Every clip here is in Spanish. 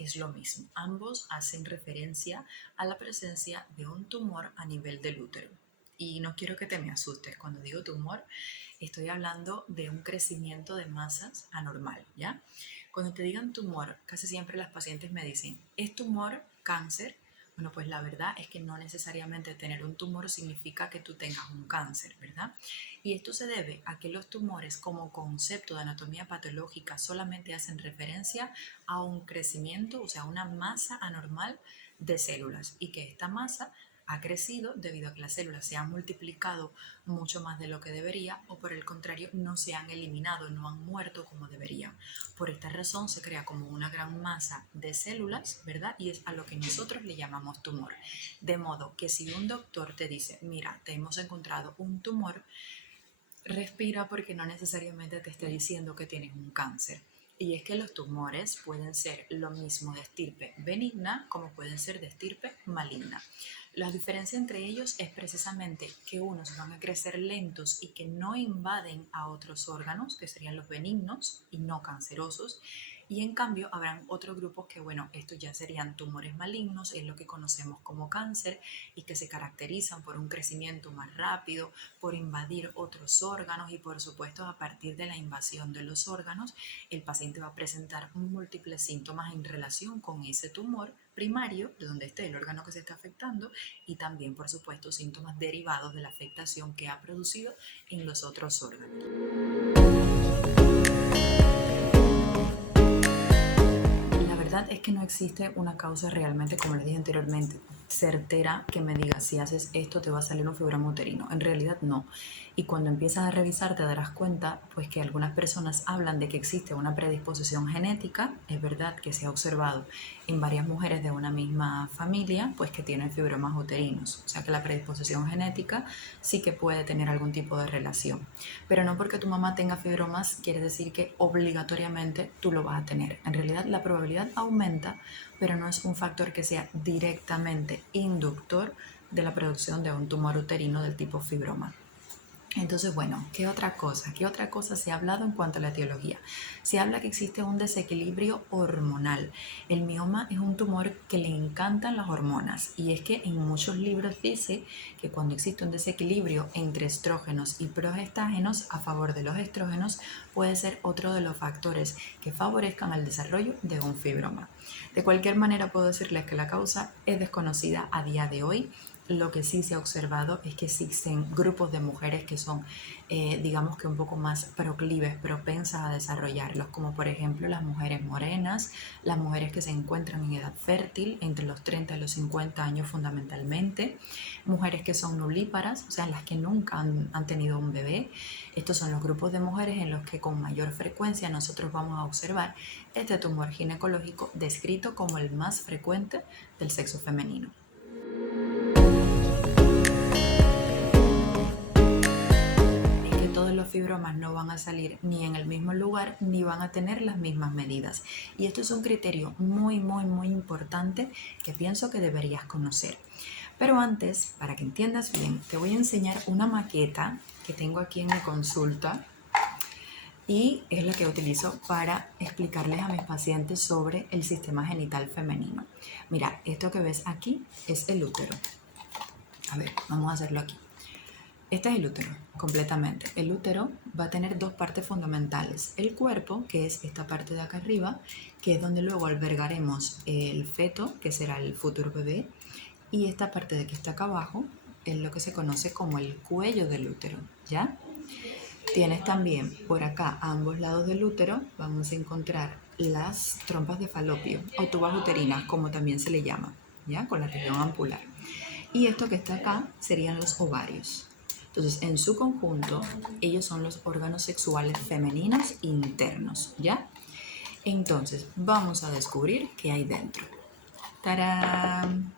es lo mismo. Ambos hacen referencia a la presencia de un tumor a nivel del útero. Y no quiero que te me asustes. Cuando digo tumor, estoy hablando de un crecimiento de masas anormal, ¿ya? Cuando te digan tumor, casi siempre las pacientes me dicen, ¿es tumor cáncer? Bueno, pues la verdad es que no necesariamente tener un tumor significa que tú tengas un cáncer, ¿verdad? Y esto se debe a que los tumores como concepto de anatomía patológica solamente hacen referencia a un crecimiento, o sea, una masa anormal de células y que esta masa ha crecido debido a que las células se han multiplicado mucho más de lo que debería o por el contrario no se han eliminado, no han muerto como deberían. Por esta razón se crea como una gran masa de células, ¿verdad? Y es a lo que nosotros le llamamos tumor. De modo que si un doctor te dice, mira, te hemos encontrado un tumor, respira porque no necesariamente te esté diciendo que tienes un cáncer. Y es que los tumores pueden ser lo mismo de estirpe benigna como pueden ser de estirpe maligna. La diferencia entre ellos es precisamente que unos van a crecer lentos y que no invaden a otros órganos, que serían los benignos y no cancerosos, y en cambio habrán otros grupos que, bueno, estos ya serían tumores malignos, es lo que conocemos como cáncer, y que se caracterizan por un crecimiento más rápido, por invadir otros órganos y por supuesto a partir de la invasión de los órganos, el paciente va a presentar múltiples síntomas en relación con ese tumor primario, de donde esté el órgano que se está afectando, y también, por supuesto, síntomas derivados de la afectación que ha producido en los otros órganos. La verdad es que no existe una causa realmente, como les dije anteriormente, certera que me diga si haces esto te va a salir un fibroma uterino. En realidad no. Y cuando empiezas a revisar te darás cuenta pues que algunas personas hablan de que existe una predisposición genética. Es verdad que se ha observado en varias mujeres de una misma familia pues que tienen fibromas uterinos. O sea que la predisposición genética sí que puede tener algún tipo de relación. Pero no porque tu mamá tenga fibromas quiere decir que obligatoriamente tú lo vas a tener. En realidad la probabilidad aumenta, pero no es un factor que sea directamente inductor de la producción de un tumor uterino del tipo fibroma. Entonces, bueno, ¿qué otra cosa? ¿Qué otra cosa se ha hablado en cuanto a la etiología? Se habla que existe un desequilibrio hormonal. El mioma es un tumor que le encantan las hormonas y es que en muchos libros dice que cuando existe un desequilibrio entre estrógenos y progestágenos a favor de los estrógenos puede ser otro de los factores que favorezcan el desarrollo de un fibroma. De cualquier manera puedo decirles que la causa es desconocida a día de hoy. Lo que sí se ha observado es que existen grupos de mujeres que son, digamos que un poco más proclives, propensas a desarrollarlos, como por ejemplo las mujeres morenas, las mujeres que se encuentran en edad fértil, entre los 30 y los 50 años fundamentalmente, mujeres que son nulíparas, o sea, las que nunca han tenido un bebé. Estos son los grupos de mujeres en los que con mayor frecuencia nosotros vamos a observar este tumor ginecológico descrito como el más frecuente del sexo femenino. Todos los fibromas no van a salir ni en el mismo lugar ni van a tener las mismas medidas. Y esto es un criterio muy importante que pienso que deberías conocer. Pero antes, para que entiendas bien, te voy a enseñar una maqueta que tengo aquí en mi consulta y es la que utilizo para explicarles a mis pacientes sobre el sistema genital femenino. Mira, esto que ves aquí es el útero. A ver, vamos a hacerlo aquí. Este es el útero, completamente. El útero va a tener dos partes fundamentales. El cuerpo, que es esta parte de acá arriba, que es donde luego albergaremos el feto, que será el futuro bebé. Y esta parte de que está acá abajo es lo que se conoce como el cuello del útero, ¿ya? Tienes también por acá, a ambos lados del útero, vamos a encontrar las trompas de falopio o tubas uterinas, como también se le llama, ¿ya? Con la región ampular. Y esto que está acá serían los ovarios. Entonces, en su conjunto, ellos son los órganos sexuales femeninos internos, ¿ya? Entonces, vamos a descubrir qué hay dentro. ¡Tarán!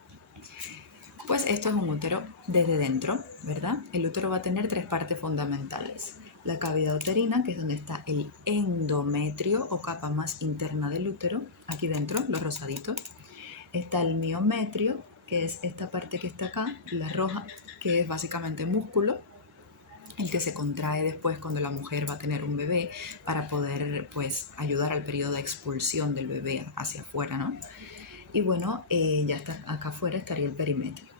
Pues esto es un útero desde dentro, ¿verdad? El útero va a tener tres partes fundamentales. La cavidad uterina, que es donde está el endometrio o capa más interna del útero, aquí dentro, los rosaditos. Está el miometrio, que es esta parte que está acá, la roja, que es básicamente músculo. el que se contrae después cuando la mujer va a tener un bebé para poder pues ayudar al periodo de expulsión del bebé hacia afuera, ¿no? Y bueno, ya está, acá afuera estaría el perimetrio.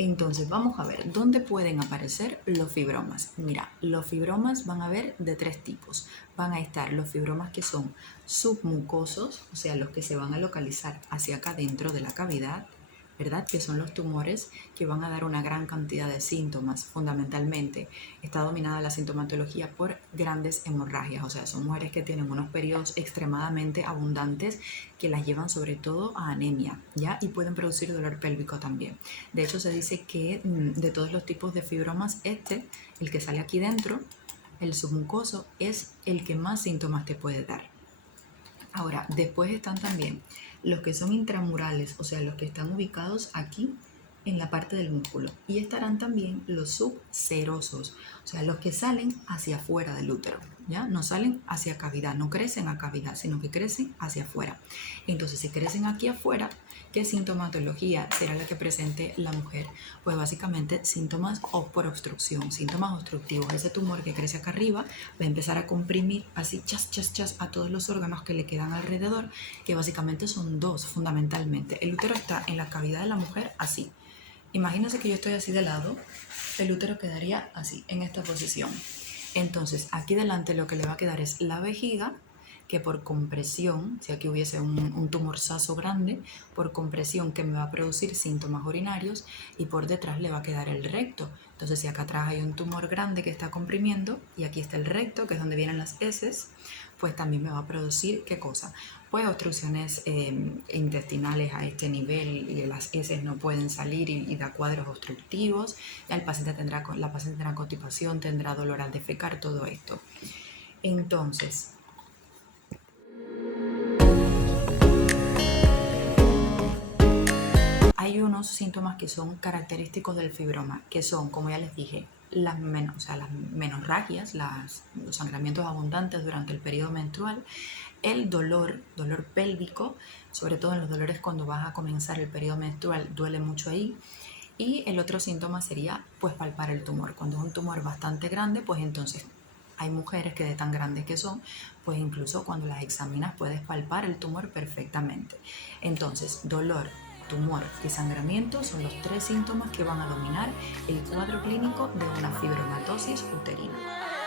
Entonces vamos a ver, ¿dónde pueden aparecer los fibromas? Mira, los fibromas van a haber de tres tipos. Van a estar los fibromas que son submucosos, o sea, los que se van a localizar hacia acá dentro de la cavidad, ¿verdad? Que son los tumores que van a dar una gran cantidad de síntomas. Fundamentalmente está dominada la sintomatología por grandes hemorragias, o sea, son mujeres que tienen unos periodos extremadamente abundantes que las llevan sobre todo a anemia, ¿ya? Y pueden producir dolor pélvico también. De hecho, se dice que de todos los tipos de fibromas, el que sale aquí dentro, el submucoso, es el que más síntomas te puede dar. Ahora, después están también los que son intramurales, o sea, los que están ubicados aquí en la parte del músculo. Y estarán también los subserosos, o sea, los que salen hacia afuera del útero, ¿ya? No salen hacia cavidad, no crecen a cavidad, sino que crecen hacia afuera. Entonces, si crecen aquí afuera, ¿qué sintomatología será la que presente la mujer? Pues básicamente síntomas por obstrucción, síntomas obstructivos. Ese tumor que crece acá arriba va a empezar a comprimir así, chas, chas, chas, a todos los órganos que le quedan alrededor, que básicamente son dos fundamentalmente. El útero está en la cavidad de la mujer así. Imagínense que yo estoy así de lado, el útero quedaría así, en esta posición. Entonces, aquí delante lo que le va a quedar es la vejiga, que por compresión, si aquí hubiese un tumorzazo grande, por compresión que me va a producir síntomas urinarios, y por detrás le va a quedar el recto. Entonces, si acá atrás hay un tumor grande que está comprimiendo, y aquí está el recto, que es donde vienen las heces, pues también me va a producir, ¿qué cosa? Pues obstrucciones intestinales a este nivel, y las heces no pueden salir y da cuadros obstructivos. Ya la paciente tendrá constipación, tendrá dolor al defecar, todo esto. Entonces, hay unos síntomas que son característicos del fibroma, que son, como ya les dije, las menorragias, los sangramientos abundantes durante el periodo menstrual, el dolor pélvico, sobre todo en los dolores cuando vas a comenzar el periodo menstrual, duele mucho ahí. Y el otro síntoma sería pues palpar el tumor. Cuando es un tumor bastante grande, pues entonces hay mujeres que de tan grandes que son, pues incluso cuando las examinas puedes palpar el tumor perfectamente. Entonces, dolor, tumor y sangramiento son los tres síntomas que van a dominar el cuadro clínico de una fibromatosis uterina.